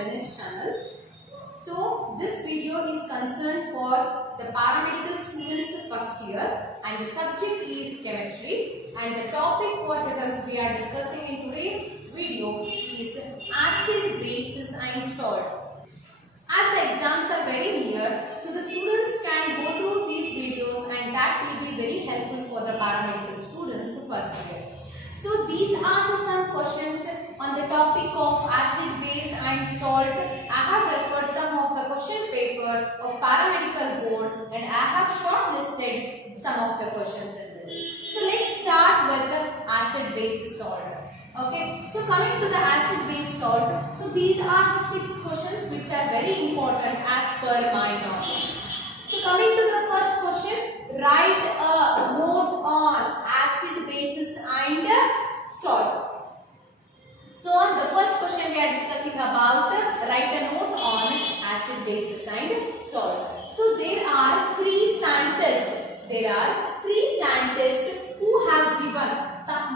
Wellness channel. So this video is concerned for the paramedical students first year and the subject is chemistry and the topic what we are discussing in today's video is acid, bases and salt. As the exams are very near, so the students can go through these videos and that will be very helpful for the paramedical students first year. So these are the some questions on the topic of acid, base and salt. I have referred some of the question paper of paramedical board and I have shortlisted some of the questions in this. So let's start with the acid, base, salt. Okay, so coming to the acid, base, salt. So these are the 6 questions which are very important as per my knowledge. So coming to the first question, write a note on acid, bases and salt. So on the first question we are discussing about write a note on acid, bases and salt. So there are 3 scientists. There are 3 scientists who have given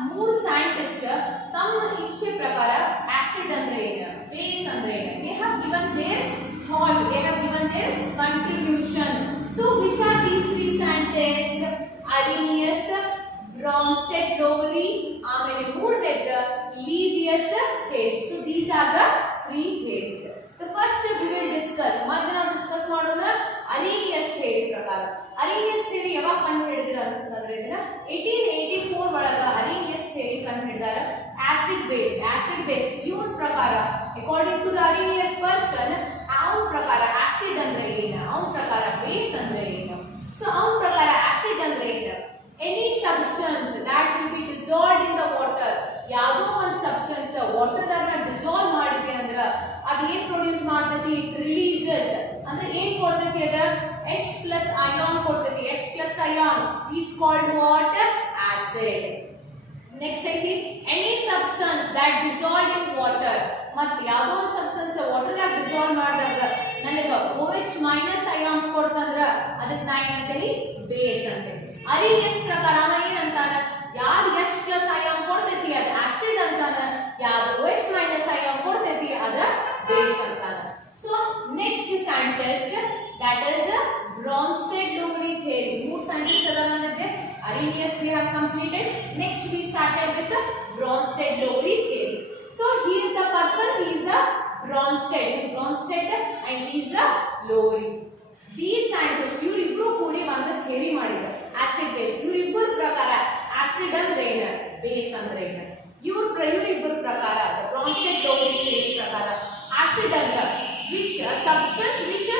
ಮೂರು scientist ತಮ್ಮ ಇಚ್ಛೆ ಪ್ರಕಾರ acid ಅಂದ್ರೆ ಏನು, base ಅಂದ್ರೆ ಏನು, they have given their thought, they have given their contribution. So which are these 3 scientists? Arrhenius, Bronsted, Lowry, ಆಮೇಲೆ ಮೂರನೇದು Lewis theory. So these are the 3 theories. The first we will discuss, ಮತ್ತೆ ನಾವು discuss ಮಾಡೋಣ Arrhenius theory ಪ್ರಕಾರ. Arrhenius theory ಯಾವಾಗ ಕಂಡು ಹಿಡಿದಿರ ಅಂತಂದ್ರೆ ಇದನ್ನ 1884 ಒಳಗ Arrhenius theory ಕಂಡು ಹಿಡಿದಾರ. acid base ಇವನ ಪ್ರಕಾರ according to the Arrhenius person ಅವನ ಪ್ರಕಾರ acid ಅಂದ್ರೆ ಏನು, ಅವನ ಪ್ರಕಾರ base ಅಂದ್ರೆ ಏನು. So ಅವನ ಪ್ರಕಾರ acid ಅಂದ್ರೆ ಏನು, any substance that will be dissolved in the water, ಯಾವುದೋ ಒಂದು ಸಬ್ಸ್ಟೆನ್ಸ್ ವಾಟರ್ ದಾನ ಡಿಸಾಲ್ವ್ ಮಾಡಿದೆ ಅಂದ್ರ ಅದು ಏನು ಪ್ರೊಡ್ಯೂಸ್ ಮಾಡ್ತೈತಿ, ಇಟ್ ರಿಲೀಸಸ್ ಅಂದ್ರೆ ಏನು ಕೊಡ್ತೈತಿ, ಅದ H+ ion ಕೊಡ್ತೈತಿ. H+ ion is called what? Acid. Next ಐತಿ any substance that dissolved in water, ಮತ್ತೆ ಯಾವುದೋ ಒಂದು ಸಬ್ಸ್ಟೆನ್ಸ್ ವಾಟರ್ ದಾಗ ಡಿಸಾಲ್ವ್ ಮಾಡಿದಾಗ ನನಗೆ OH- ions ಕೊಡ್ತಂದ್ರ ಅದಕ್ಕೆ ನಾ ಏನಂತೇಳಿ ಬೇಸ್ ಅಂತೇಳಿ. Arrhenius ಪ್ರಕಾರ ಅವ ಏನಂತಾನ, ಯಾವ್ದು H+ ion ಕೊಡ್ತೈತಿ ಅದು ಆಸಿಡ್ ಅಂತಾನ, ಯಾವ್ದು OH- ion ಕೊಡ್ತೈತಿ ಅದ ಬೇಸ್ ಅಂತಾನ. So next scientist that is Bronsted, Lowry theory. ಮೂರು scientists ಅದರ ಅಂದ್ರೆ Arrhenius we have completed. Next we started with the Bronsted, Lowry theory. So he is the person, he is a Bronsted and he is a Lowry. These scientists ಇವರಿಬ್ರು ಕೂಡಿ ಒಂದು theory ಮಾಡಿದ್ದಾರೆ acid base. ಇವರಿಬ್ಬರ ಪ್ರಕಾರ acid ಅಂದ್ರೆ ಏನು, base ಅಂದ್ರೆ ಏನು. ಇವರಿಬ್ಬರ ಪ್ರಕಾರ Bronsted, Lowry theory ಪ್ರಕಾರ ಆಸಿಡ್ ಅಂದ್ರೆ which substance which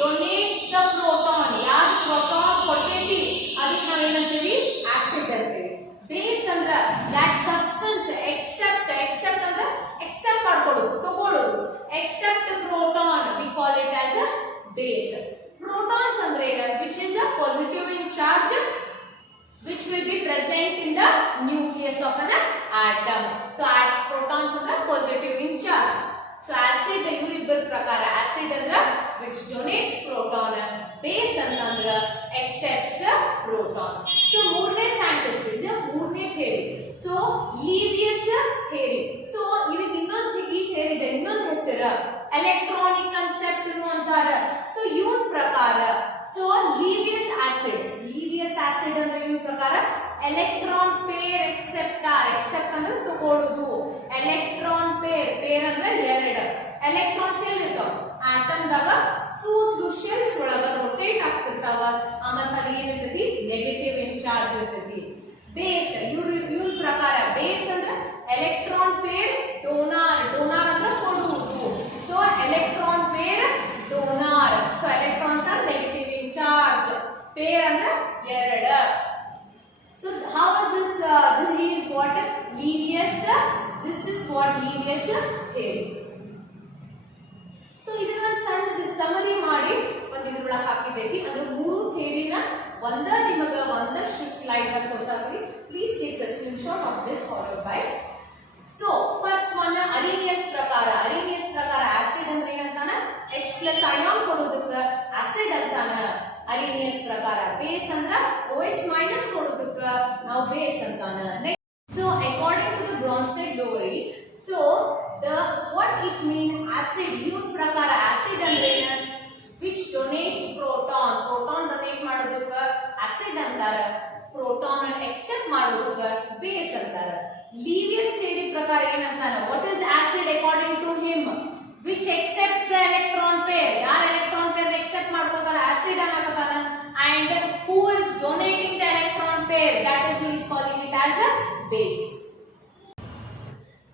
donates the proton, ಯಾರು ಪ್ರೋಟಾನ್ ಕೊಡ್ತೈತಿ ಅದಕ್ಕೆ ನಾವು ಏನಂತೀವಿ ಆಸಿಡ್ ಅಂತೀವಿ. ಬೇಸ್ ಅಂದ್ರೆ that substance accept ಅಂದ್ರೆ accept ಮಾಡ್ಕೊಳ್ಳೋದು, ತಗೊಳ್ಳೋದು, accept proton we call it as a base. Protons ಅಂದ್ರೆ ಏನು, which is a positive in charge which will be present in the nucleus of an atom. So protons are positive in charge. So acid ಇವರಿಬ್ಬರ ಪ್ರಕಾರ acid ಅಂದ್ರೆ which donates proton, base ಅಂತಂದ್ರೆ accepts proton. So ಮೂರನೇ scientist ಇದು ಮೂರನೇ theory. So Lewis theory. So ಇದಕ್ಕೆ ಇನ್ನೊಂದು ಈ theory ಇದೆ ಇನ್ನೊಂದು ಹೆಸರು electronic concept ಅಂತಾರ. So ಇವನ ಪ್ರಕಾರ so Lewis acid ಅಂದ್ರೆ ಇವನ ಪ್ರಕಾರ electron pair acceptor, accept ಅಂದ್ರೆ ತಗೊಳ್ಳೋದು, electron pair ಅಂದ್ರೆ ಎರಡು electrons ಎಲ್ಲಿರ್ತಾವ ಆಟಮ್ ದಾಗ ಸುತ್ತಲೂ ಶೆಲ್ಸ್ ಒಳಗ ರೊಟೇಟ್ ಆಗ್ತಿರ್ತಾವ, ಆಮೇಲೆ ಅಲ್ಲಿ ಏನಿರ್ತೈತಿ ನೆಗೆಟಿವ್ ಇನ್ ಚಾರ್ಜ್ ಇರ್ತೈತಿ. ಬೇಸ್ ಇವನ ಪ್ರಕಾರ ಬೇಸ್ ಅಂದ್ರೆ ಎಲೆಕ್ಟ್ರಾನ್ ಪೇರ್ ಡೋನಾರ್ ಅಂದ್ರೆ ಕೊಡುವುದು. So electron pair donor. So electrons are negative in charge, pair ಅಂದ್ರೆ ಎರಡು. So how is this this is what Lewis, this is what Lewis theory. So ಇದನ್ನ ಒಂದು ಸಣ್ಣ ಸಮರಿ ಮಾಡಿ ಒಂದು ಇದ್ರೊಳಗೆ ಹಾಕಿದ್ದೇವೆ ಅಂದ್ರೆ ಮೂರು ಥಿಯರಿನ ನಿಮಗೆ ಒಂದಷ್ಟು ಸ್ಲೈಡ್ ಅನ್ನು ತೋರಿಸ್ತೀನಿ. Please take a screenshot of this followed by. So first one Arrhenius ಪ್ರಕಾರ ಆಸಿಡ್ ಅಂದ್ರೆ ಏನಂತಾನ H+ ion ಕೊಡೋದಕ್ಕೆ ಆಸಿಡ್ ಅಂತಾನ Arrhenius ಪ್ರಕಾರ. ಬೇಸ್ ಅಂದ್ರೆ OH- ಕೊಡೋದಕ್ಕೆ ನಾವು ಬೇಸ್ ಅಂತಾನ. So according to the Bronsted, Lowry, so the what it mean acid? ಇವನ್ ಪ್ರಕಾರ acid ಅಂದ್ರೆ ಏನು? Which donates proton. Proton donate ಮಾಡೋದಕ್ಕೆ acid ಅಂತಾರ. Proton accept ಮಾಡೋದಕ್ಕೆ base ಅಂತಾರ. Lewis theory ಪ್ರಕಾರ ಏನಂತಾನ? What is acid according to him? Which accepts the electron pair. ಯಾರ electron pair accept ಮಾಡ್ಕೋತಾರ acid ಅನ್ನಕತ್ತಾನ. And who is donating the electron pair? That is, he is calling it as a base.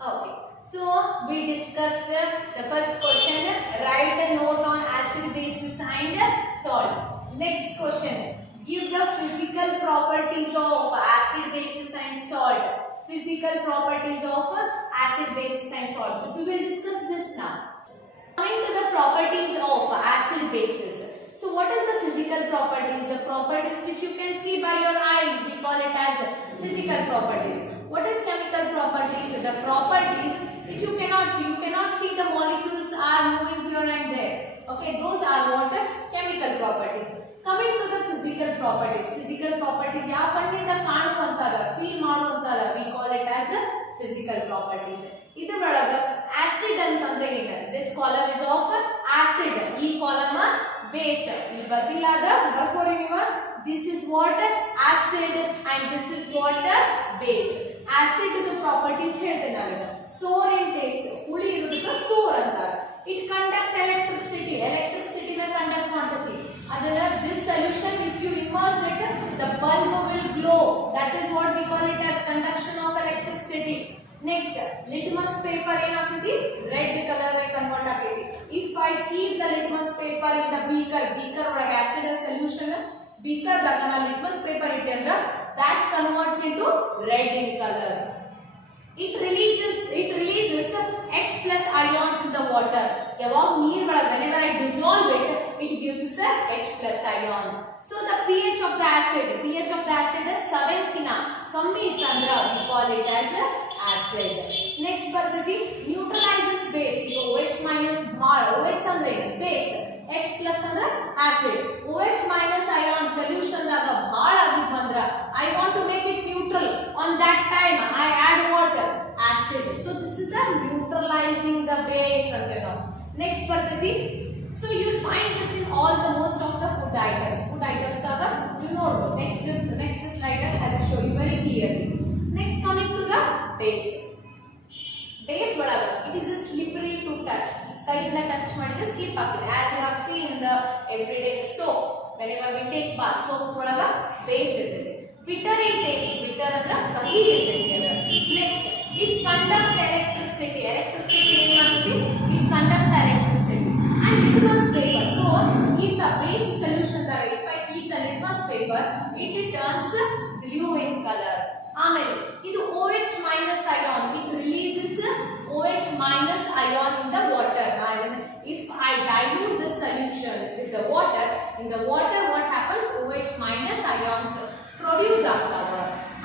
Okay, so we discussed the first question. Write a note on acid, bases and salt. Next question. Give the physical properties of acid, bases and salt. Physical properties of acid, bases and salt. We will discuss this now. Coming to the properties of acid, bases. So what is the physical properties? The properties which you can see by your eyes, we call it as physical properties. What is chemical properties? The properties which you cannot see. You cannot see the molecules are moving here and there. Okay, those are what? Chemical properties. Coming to the physical properties. Physical properties ಯಾವ ಕಣ್ಣಿಂದ ಕಾಣುವಂತಾರ, feel ಮಾಡುವಂತಾರ, we call it as physical properties. ಇದರೊಳಗ acid ಅಂತಂದ್ರೆ ಏನು? This column is of acid. ಈ column base. ಇಲ್ಲಿ ಬದಿಲಾದ ಬರ್ಕೋರಿ ನೀವು. This is what? Acid and this is what? Base. Acid ದು properties ಹೇಳ್ತೇನೆ ನಾನು. Sour in taste. ಹುಳಿ ಇರೋದಕ್ಕೆ sour ಅಂತಾರೆ. It conduct electricity. Electricity ನ conduct ಮಾಡ್ತೈತಿ. ಅದನ್ನ this solution if you immerse it, the bulb will glow. That is what we call it as conduction of electricity. Next, litmus paper ಏನಾಗ್ತೈತಿ? Red color ಗೆ convert ಆಗ್ತೈತಿ. If I keep the litmus paper in the beaker ಒಳಗೆ acid solution, beaker ದಾಗ ನಾ litmus paper ಇಟ್ಟೆ ಅಂದ್ರ that converts into red in color. It releases H plus ions in the water. ಯಾವಾಗ ನೀರ್ ಒಳಗೆ whenever I dissolve it, it gives us a H plus ion. So the pH of the acid is 7 ಕಿನ ಕಮ್ಮಿ ಇತ್ತಂದ್ರ we call it as acid. Next ಬರ್ತೈತಿ neutralizes base. ಈಗ OH minus ಭಾಳ OH ಅಂದ್ರೆ base, H plus ಅಂದ್ರೆ acid. OH minus ion solution ದಾಗ ಭಾಳ ಆಗಿತ್ತು ಅಂದ್ರ I want to make it neutral. On that time I add what? Acid. So this is a neutralizing the base ante now. Next ಬರ್ತೈತಿ. So you will find this in all the most of the food items. Food items ಆಗ you know. Next slide I will show you very clearly. Next coming to the base. Base ಒಳಗ it is a slippery to touch. ಕೈಯಿಂದ touch ಮಾಡಿದ್ರೆ slip ಆಗ್ತದೆ. As you have seen in the everyday soap, whenever we take bath, soaps ಒಳಗ base ಇರ್ತದೆ. Bitter in taste. Bitter ಅಂದ್ರೆ ಕಹಿ ಇರ್ತದೆ. Next, it conducts electricity. Electricity ಏನು ಮಾಡ್ತದೆ? It conducts electricity. And litmus paper. So if the base solution ದಾಗ if I keep the litmus paper, it turns blue in color. ಆಮೇಲೆ ಇದು OH minus ion. It releases OH minus ion in the water. If I dilute the solution with the water, in the water what happens? OH minus ions produce ಆಗ್ತಾವ.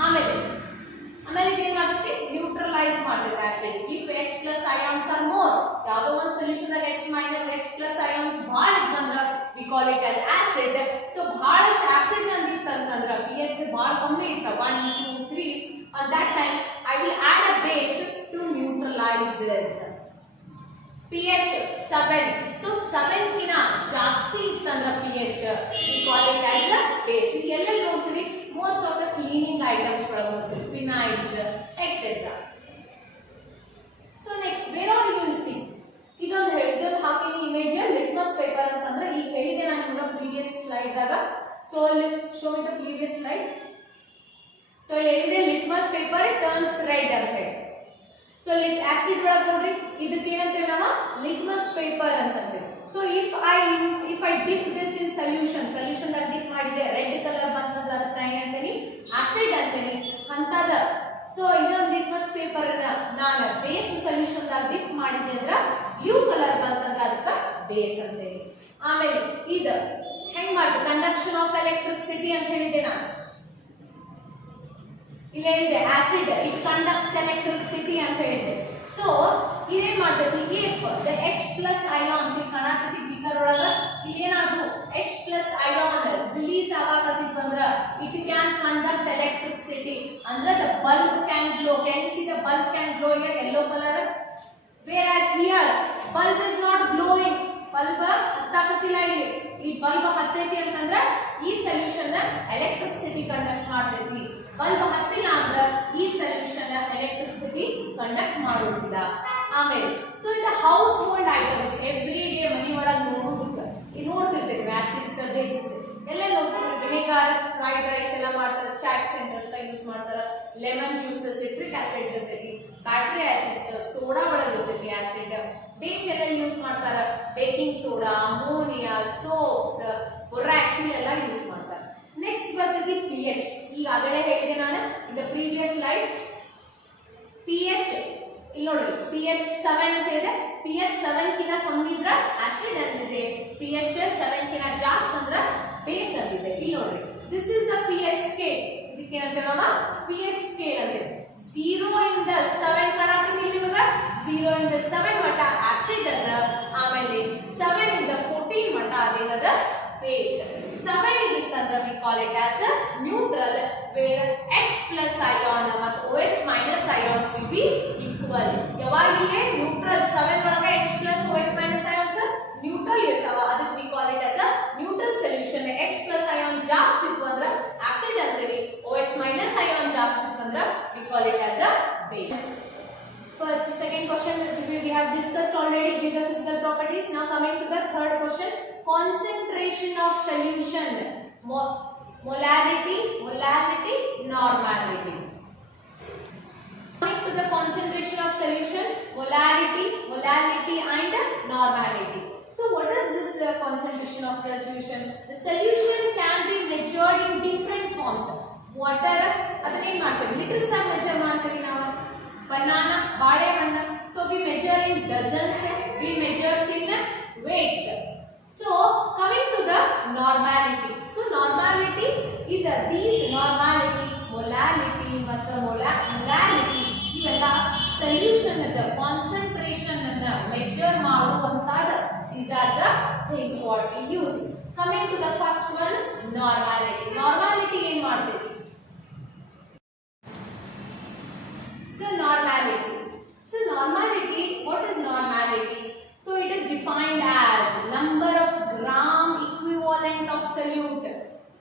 ಆಮೇಲೆ ಏನು ಮಾಡುತ್ತೆ? Neutralise ಮಾಡುತ್ತೆ acid. If H plus ions are more, ಯಾವುದೋ ಒಂದು solution ದಾಗ H plus ions ಭಾಳ ಬಂದ್ರ we call it as acid. So ಭಾಳಷ್ಟು ಆಸಿಡ್ ಅಂದಿತ್ತಂತಂದ್ರ pH ಭಾಳ ಕಮ್ಮಿ ಇತ್ತ 1 2 3, at that time I will add a base to neutralize this. pH 7. So 7 ಕಿನ ಜಾಸ್ತಿ ಇತ್ತಂದ್ರ pH we call it as a base. ಇದು ಎಲ್ಲೆಲ್ಲಿ ನೋಡ್ತೀವಿ? Most of the cleaning items ಒಳಗೆ ನೋಡ್ತೀವಿ, phenyols etc. So next, where all you will see? ಇದೊಂದು ಹೇಳಿದಲ್ಲಿ ಹಾಕಿನಿ image litmus paper ಅಂತಂದ್ರೆ ಈಗ ಹೇಳಿದೆ ನಾನು ನಿಮಗೆ previous slide ದಾಗ. So show me the previous slide. So ಹೇಳಿದೆ litmus paper turns red ಅಂತ ಹೇಳಿ. So acid ಒಳಗೆ ನೋಡ್ರಿ ಇದಕ್ಕೆ ಏನಂತೇವೆ ನಾವು? litmus paper ಅಂತಂತೇವೆ. So if I dip this in solution ದಾಗ dip ಮಾಡಿದೆ red color ಬಂತಂದ್ರೆ ಅದಕ್ಕೆ ಏನಂತೇನಿ? acid ಅಂತೇನಿ ಅಂತದ. So ಇದೊಂದು litmus paper ಅನ್ನ ನಾನು base solution ದಾಗ dip ಮಾಡಿದೆ ಅಂದ್ರೆ blue color ಬಂತಂದ್ರೆ ಅದಕ್ಕೆ base ಅಂತೇನಿ. ಆಮೇಲೆ ಇದು ಹೆಂಗ್ ಮಾಡ್ತೀವಿ? conduction of electricity ಅಂತ ಹೇಳಿದೆ ನಾನು. ಇಲ್ಲಿ ಹೇಳಿದೆ acid it conducts electricity ಅಂತ ಹೇಳಿದೆ. So ಇದೇನ್ ಮಾಡ್ತೈತಿ? if the H plus ions ಈ ಕಾಣಕತ್ತಿ ಬೀಕರ್ ಒಳಗ ಇಲ್ಲೇನಾದ್ರು H plus ion ರಿಲೀಸ್ ಆಗಾಕತ್ತಿತ್ತು ಅಂದ್ರ it can conduct electricity. ಅಂದ್ರೆ the bulb can glow. Can you see the bulb can glow here? Yellow color. Whereas here bulb is not glowing. Bulb ಹತ್ತಾಕತ್ತಿಲ್ಲ ಇಲ್ಲಿ. ಈ bulb ಹತ್ತೈತಿ ಅಂತಂದ್ರೆ ಈ solution electricity conduct ಮಾಡ್ತೈತಿ. bulb ಹತ್ತಿಲ್ಲ ಅಂದ್ರೆ ಈ ಸೊಲ್ಯೂಷನ್ ಎಲೆಕ್ಟ್ರಿಸಿಟಿ ಕಂಡಕ್ಟ್ ಮಾಡೋದಿಲ್ಲ. ಆಮೇಲೆ so in the household items every day ಮನಿ ಒಳಗೆ ನೋಡೋದಕ್ಕೆ ಈ ನೋಡ್ತಿರ್ತೇವೆ ಆಸಿಡ್ಸ್ ಬೇಸಿಸ್ ಎಲ್ಲ ನೋಡ್ತಾರೆ. ವಿನೆಗಾರ್ ಫ್ರೈಡ್ ರೈಸ್ ಎಲ್ಲ ಮಾಡ್ತಾರೆ, ಚಾಟ್ ಸೆಂಟರ್ಸ್ ಯೂಸ್ ಮಾಡ್ತಾರೆ. ಲೆಮನ್ ಜ್ಯೂಸ್ ಸಿಟ್ರಿಕ್ ಆಸಿಡ್ ಇರ್ತೈತಿ, ಬ್ಯಾಟ್ರಿ ಆಸಿಡ್ಸ್, ಸೋಡಾ ಒಳಗೆ ಇರ್ತೈತಿ ಆಸಿಡ್, ಬೇಸ್ ಎಲ್ಲ ಯೂಸ್ ಮಾಡ್ತಾರೆ. Baking soda, ammonia, soaps, borax ಎಲ್ಲ ಯೂಸ್ ಮಾಡ್ತಾರೆ. ನೆಕ್ಸ್ಟ್ ಬರ್ತೈತಿ pH. ಈಗಾಗಲೇ ಹೇಳಿದೆ ನಾನು in the previous slide. pH ಇಲ್ಲಿ ನೋಡಿ pH 7 ಅಂತ ಇದೆ. pH 7 ಕಿಂತ ಕಮ್ಮಿ ಇದ್ರೆ ಆಸಿಡ್ ಅಂತಿದೆ, pH 7 ಕಿಂತ ಜಾಸ್ತಿ ಅಂದ್ರೆ ಬೇಸ್ ಅಂತಿದೆ. ಇಲ್ಲಿ ನೋಡಿ this is the pH scale. ಇದಕ್ಕೆ ಏನಂತೀವಿ ನಾವು pH ಸ್ಕೇಲ್ ಅಂತೀವಿ. 0 ಇಂದ 7 ಕಾಣಾಕತ್ತಿ ನಿಮಗೆ 0 ಇಂದ 7 ಮಟ್ಟ ಆಸಿಡ್ ಅದ, ಆಮೇಲೆ 7 ಇಂದ 14 ಮಟ್ಟ ಅದೇನದ ಬೇಸ್. 7 ಇತ್ತಂದ್ರೆ we call it as a neutral where H plus ion ಮತ್ತು OH minus ions will be equal. ಯಾವಾಗಲೇ ನ್ಯೂಟ್ರಲ್ 7 ಒಳಗೆ H plus OH minus ions neutral ಇರ್ತಾವ, ಅದಕ್ಕೆ we call it as a neutral solution. H plus ion ಜಾಸ್ತಿ ಇತ್ತು ಅಂದ್ರೆ acid ಅಂತೀವಿ, OH minus ion ಜಾಸ್ತಿ ಇತ್ತು ಅಂದ್ರೆ we call it as a base. For the second question we have discussed already, give the physical properties. Now coming to the third question, concentration of solution, molarity, normality. Coming to the concentration of solution, molarity and normality. So what is this concentration of solution? The solution can be measured in different forms. Water ಅದನ್ನ ಏನು ಮಾಡ್ತೀವಿ, litres ಆಗಿ measure ಮಾಡ್ತೀವಿ ನಾವು. banana, ಬಾಳೆಹಣ್ಣು, so we measure in dozens, we measure in weights. So coming to the normality, so normality is these normality, molality ಮತ್ತು molarity ಇವೆಲ್ಲ solution the concentration ಅನ್ನು measure ಮಾಡುವಂತಾದ these are the things what we use. Coming to the first one, normality. Normality ಏನು ಮಾಡ್ತೀವಿ? So normality, what is normality? So it is defined as number of gram equivalent of solute.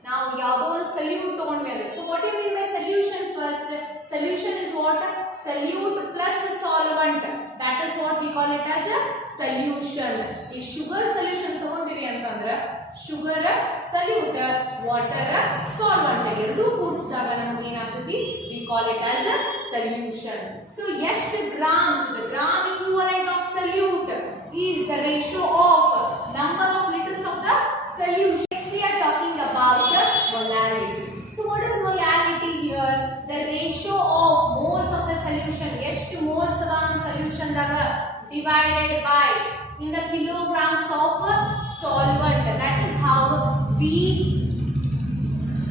Now ಯಾವುದೋ ಒಂದು solute ತಗೊಂಡ್ಮೇಲೆ, so what do you mean by solution first? Solution is what? Solute plus solvent. That is what we call it as a solution. ಈ sugar solution ತಗೊಂಡಿರಿ ಅಂತಂದ್ರೆ sugar solute, water solvent ಎರಡು ಕೂಡಿಸಿದಾಗ ನಮಗೆ ಏನಾಗ್ತದೆ? We call it as a solution. So ಎಷ್ಟು grams, the gram equivalent of solute is the ratio of number of liters of the solution. Next we are talking about the molarity. So what is molarity here? The ratio of moles of the solution. ಎಷ್ಟು moles ಅದ ನಮ್ಮ solution ದಾಗ divided by in the kilograms of solvent. That is how we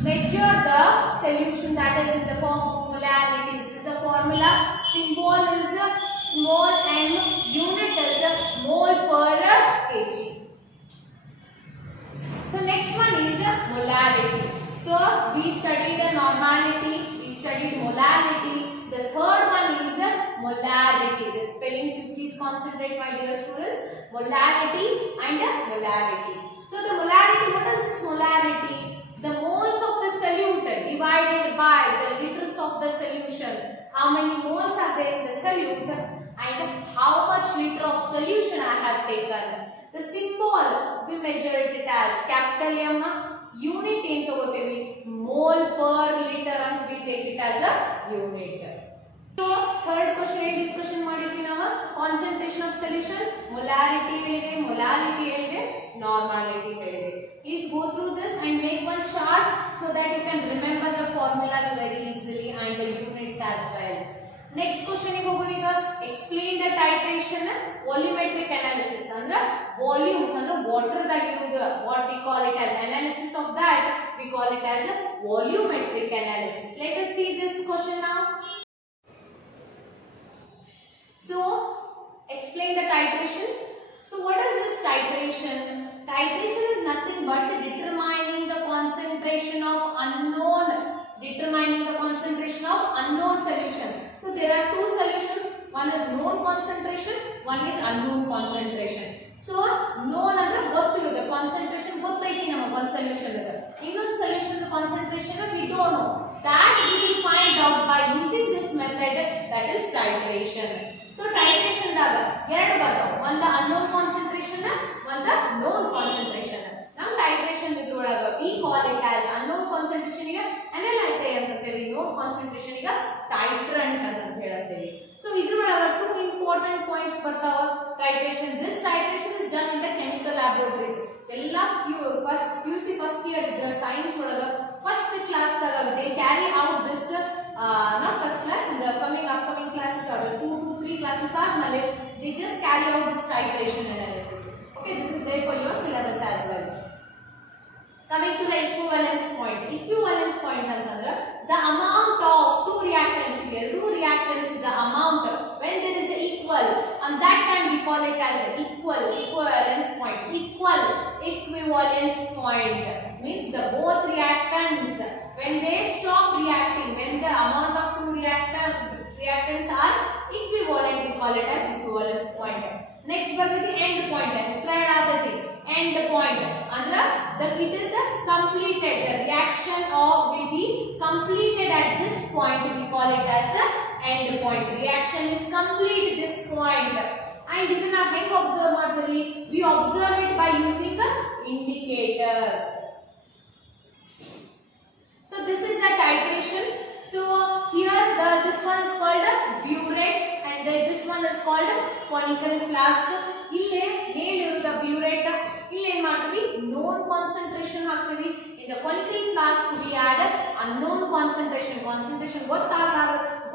measure the solution, that is in the form of molarity. This is the formula. Symbol is small m, unit is mole per kg. So next one is molarity. So we studied the normality, we studied molarity. The third one is molarity. The spellings you please concentrate, my dear students. Molarity and molarity. So the molarity, what is this molarity? The moles of the solute divided by the liters of the solution. How many moles are there in the solute and how much liter of solution I have taken. The symbol we measure it as capital M, unit ಏನು ತಗೋತೀವಿ mole per liter and we take it as a unit. So third question ಏನು discussion ಮಾಡಿದ್ವಿ ನಾವು? Concentration of solution, molarity ಹೇಳಿದೆ, molality ಹೇಳಿದೆ, normality ಹೇಳಿದೆ. Please go through this and make one chart so that you can remember the formulas very easily and the units as well. Next question ಗೆ ಹೋಗೋಣ ಈಗ. Explain the titration volumetric analysis. ಅಂದ್ರೆ volumes ಅಂದ್ರೆ water ದಾಗಿರುವುದು what we call it as analysis of that we call it as a volumetric analysis. Let us see this question now. So explain the titration. So what is this titration? Titration is nothing but determining the concentration of unknown solution. So there are two solutions, one is known concentration, one is unknown concentration. So known ಅಂದ್ರೆ ಗೊತ್ತಿರುತ್ತೆ, concentration ಗೊತ್ತೈತಿ ನಮಗೆ ಒಂದು solution ಇದೆ, ಇನ್ನೊಂದು solution concentration we don't know, that we will find out by using this method, that is titration. So titration ದಾಗ ಎರಡು ಬರ್ತಾವ, ಒಂದು unknown concentration ಒಂದು known concentration. ನಾವು titration ಇದ್ರೊಳಗ we call it as unknown concentration ಗೆ analyte ಅಂತ ಹೇಳ್ತೇವೆ, known concentration ಗೆ titrant ಅಂತ ಹೇಳ್ತೇವೆ. So ಇದ್ರೊಳಗ two important points ಬರ್ತಾವ titration. This titration is done in the chemical laboratories. ಎಲ್ಲ first PUC first year ಇದ್ರ science ಒಳಗ first class ದಾಗ they carry out this not first class, in the upcoming classes are 2 to 3 classes are nale, they just carry out this titration analysis. Okay, this is there for your syllabus as well. Coming to the equivalence point. Equivalence point antandra the amount of two reactants, two reactants is the amount when there is a equal, and that time we call it as equivalence point. Equivalence point means the both reactants when they stop reacting, when the amount of two reactants are equivalent, we call it as equivalence point. Next bardati end point, slide aadati end point andra it is a completed, the reaction will be completed at this point, we call it as a end point. Reaction is complete this point, and idana heng observe ಮಾಡ್ತೀವಿ, we observe it by using the indicators. So this is the titration. So here this one is called a burette, and this one is called a conical flask. ಇಲ್ಲಿ ಮೇಲಿರುವ burette ಇಲ್ಲಿ ಏನು ಮಾಡ್ತೀವಿ, known concentration ಹಾಕ್ತೀವಿ. in the conical flask we add unknown concentration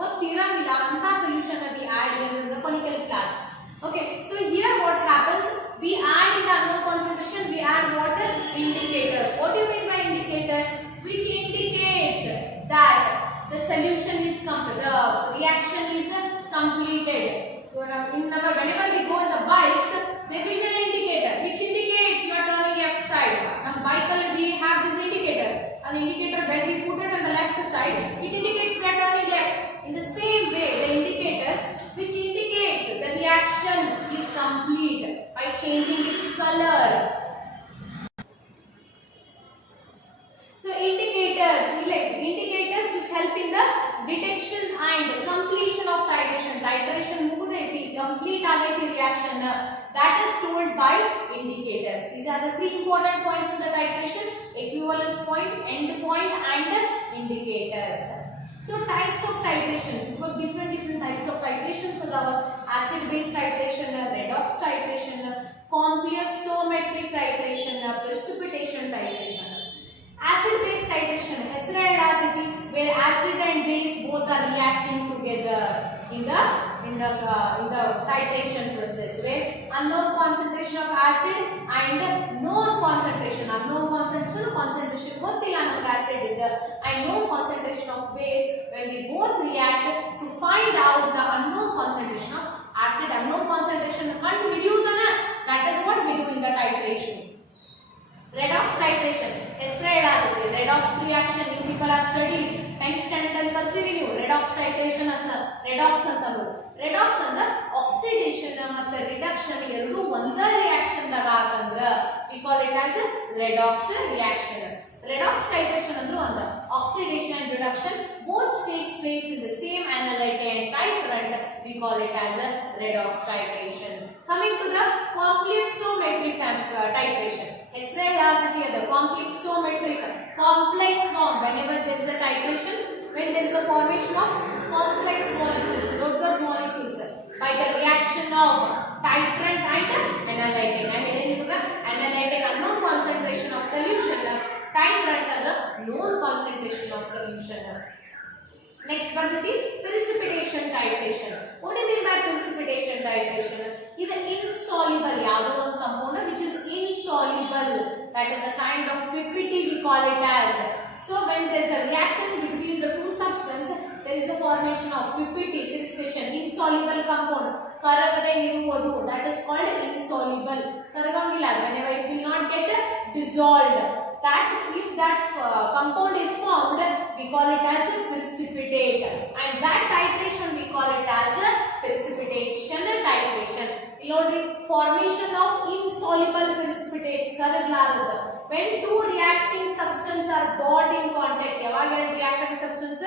ಗೊತ್ತಿರಂಗಿಲ್ಲ ಅಂತ solution we add in the conical flask. Okay, so here what happens, we add in the unknown concentration, we add water indicators. What do you mean by indicators? Which indicates that the solution is complete, the reaction is completed. Whenever we go in the bikes, there will be an indicator which indicates you are turning left side. Now bike we have these indicators. An indicator when we put it on the left side, it indicates we are turning left. In the same way, the indicators which indicates the reaction is complete by changing its color. So indicators which help in the detection and completion of titration. Titration mugudeti, complete ageti reaction, that is told by indicators. These are the three important points in the titration: equivalence point, end point, and indicators. So types of titrations, different types of titrations are acid base titration, redox titration, complexometric titration, precipitation titration. Acid base titration ಹೆಸರೇ where acid and base both are reacting together in the titration process, where unknown concentration of acid and known concentration ಗೊತ್ತಿಲ್ಲ ನಮಗೆ acid ಇದೆ and known concentration of base, when we both react to find out the unknown concentration of acid, unknown concentration ಕಂಡು ಹಿಡಿಯುವುದನ್ನ, that is what we do in the titration. Redox titration ಹೆಸರೇ ಹೇಳಾಗುತ್ತೆ, redox reaction you people have studied 10th standard ಅಲ್ಲಿ ಕಲ್ತಿರಿ ನೀವು. redox titration ಅಂತ redox ಅಂತ redox ಅಂದ್ರೆ oxidation ಮತ್ತು reduction ಎರಡೂ ಒಂದೇ reaction ದಾಗ ಆಗಂದ್ರ we call it as a redox reaction. redox titration ಅಂದ್ರೆ ಒಂದು oxidation and reduction both takes place in the same analyte and titrant, we call it as a redox titration. Coming to the complexometric titration, ಹೆಸರೇ ಹೇಳಾಗುತ್ತೆ ಅದು complexometric, complex form. Whenever there is a titration, when there is a formation of complex molecules, dot molecules by the reaction of titrant and analyte. I mean analyte unknown concentration of solution, titrant known concentration of solution. Next bardati precipitation titration. What do you mean by precipitation titration? Is insoluble yado one compound which is insoluble, that is a kind of PPT we call it as. So when there is a reaction between the two substances, there is a formation of PPT, precipitation, insoluble compound karagade iruvodu, that is called insoluble. Karagangilla, whenever it will not get dissolved, that if that compound is formed, we call it as a precipitate, and that titration we call it as a precipitation titration. ಇಲ್ಲಿ ನೋಡ್ರಿ formation of insoluble precipitates ಕರಗಲಾರದು. when two reacting substances are brought in contact, ಯಾವಾಗ ಎರಡು reacting substance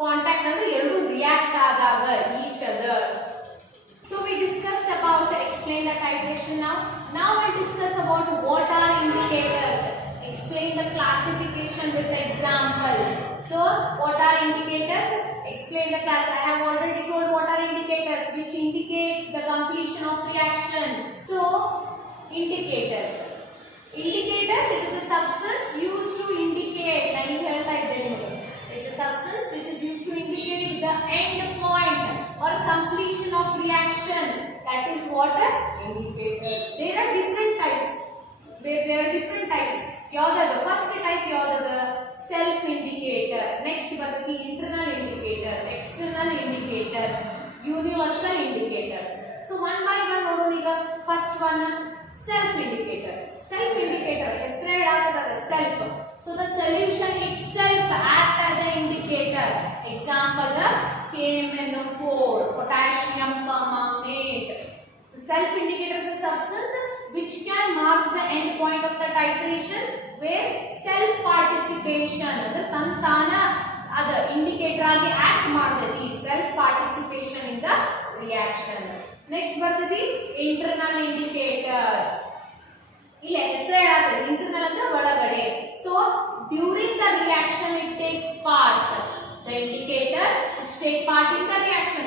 contact ಅಂದ್ರೆ ಎರಡು react ಆದಾಗ each other. So we discussed about explain the titration now. Now we'll discuss about what are indicators. Explain the classification with the example. So what are indicators? Explain the class. I have already told what are indicators, which indicates the completion of reaction. So indicators. Indicators, it is a substance used to indicate. It's a substance which is used to indicate the end point or completion of reaction. That is what are indicators. There are different types. There are different types. ಯಾವುದು first type ಯಾವುದು self indicator. Next ಬರುತ್ತೆ internal indicators, external indicators, universal indicators. So one by one ನೋಡೋಣ. ಈಗ first one self indicator. Self indicator ಹೆಸರೇ ಹೇಳಾಕತ್ತದ self. So the solution itself act as an indicator. Example KMnO4, potassium permanganate. The self indicator is a substance which can mark the end point of the titration where self participation the tantana other indicator agi act madadi self participation in the reaction. Next bardadi internal indicators. ille hesare helade internal andre ಒಳಗಡೆ. So during the reaction it takes parts. The indicator which take part in the reaction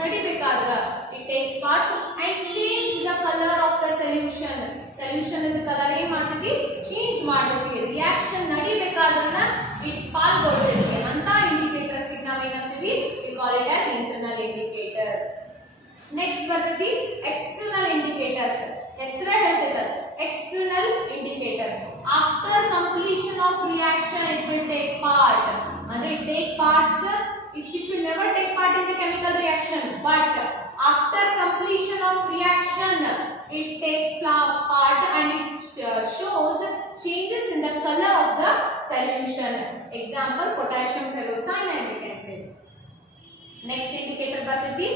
ನಡಿಬೇಕಾದ್ರೆ it takes parts and change the color of the solution. Solution in the color ಏನು ಮಾಡ್ತೈತಿ change ಮಾಡ್ತೈತಿ. reaction ನಡಿಬೇಕಾದ್ರೆ it ಪಾಲ್ಗೊಳ್ತೈತಿ. ಅಂತ indicators ಗೆ ನಾವು ಏನಂತೀವಿ we call it as internal indicators. Next ಬರ್ತೈತಿ external indicators. ಹೆಸರೇ ಹೇಳ್ತೈತಿ external indicators. After completion of reaction it will take part. Andre it take parts which will never take part in the chemical reaction, but after completion of reaction it takes part and it shows changes in the color of the solution. Example potassium ferrocyanide we can say. Next indicator bardati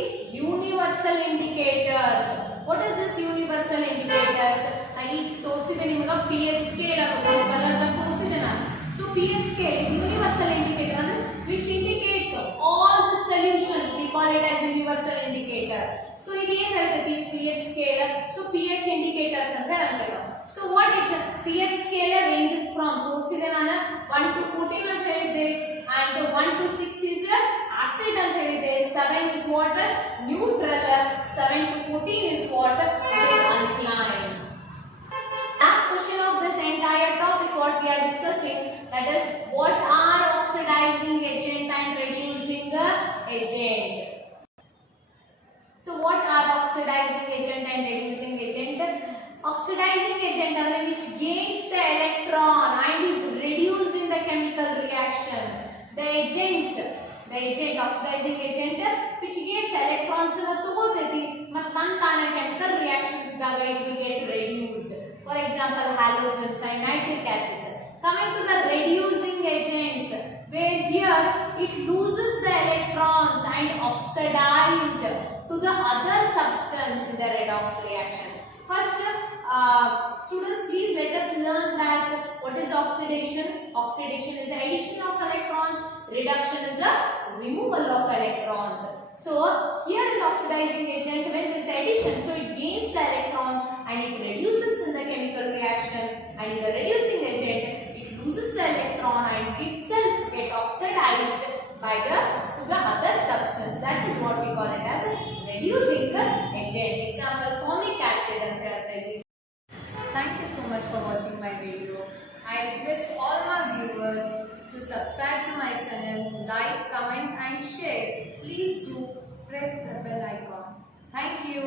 universal indicators. What is this universal indicators? I ತೋರಿಸಿದೆ ನಿಮಗೆ pH scale ಅದು colour the ತೋರಿಸಿದೆ ನಾನು. So pH scale universal indicator ಅಂದ್ರೆ which indicates all the solutions. We call it as universal indicator. So ಇದು ಏನು ಹೇಳ್ತೈತಿ pH scale. So pH indicators ಅಂತ ಹೇಳ್ತೇವೆ. So what it pH scale ranges from ತೋರಿಸಿದೆ ನಾನು 1 to 14 ಅಂತ ಹೇಳಿದ್ದೆ and 1 to 6 is acid ಅಂತ ಹೇಳಿದ್ದೆ. 7 is what neutral. 7 to 14 is what is alkaline. Last question of this entire topic what we are discussing, that is what are oxidizing agent and reducing agent. So what are oxidizing agent and reducing agent? Oxidizing agent are which gains the electron and is reduced in the chemical reaction. The agents, the agent oxidizing agent which gains electrons na ತಗೋತೈತಿ ಮತ್ತು ತಂತಾನೆ chemical reactions ದಾಗ it will get reduced. For example halogens and nitric acids. Coming to the reducing agents, where here it loses the electrons and oxidized to the other substance in the redox reaction. First students please let us learn that what is oxidation. Oxidation is the addition of electrons, reduction is the removal of electrons. So here in the oxidizing agent when there is addition, so it gains the electrons and it reduces in the chemical reaction, and in the reducing agent it loses the electron and itself get oxidized by the to the other substance. That is what we call it as a reducing agent. Example formic acid and thank you so much for watching my video. I request all my viewers to subscribe to my channel, like, comment and share. Please do press the bell icon. Thank you.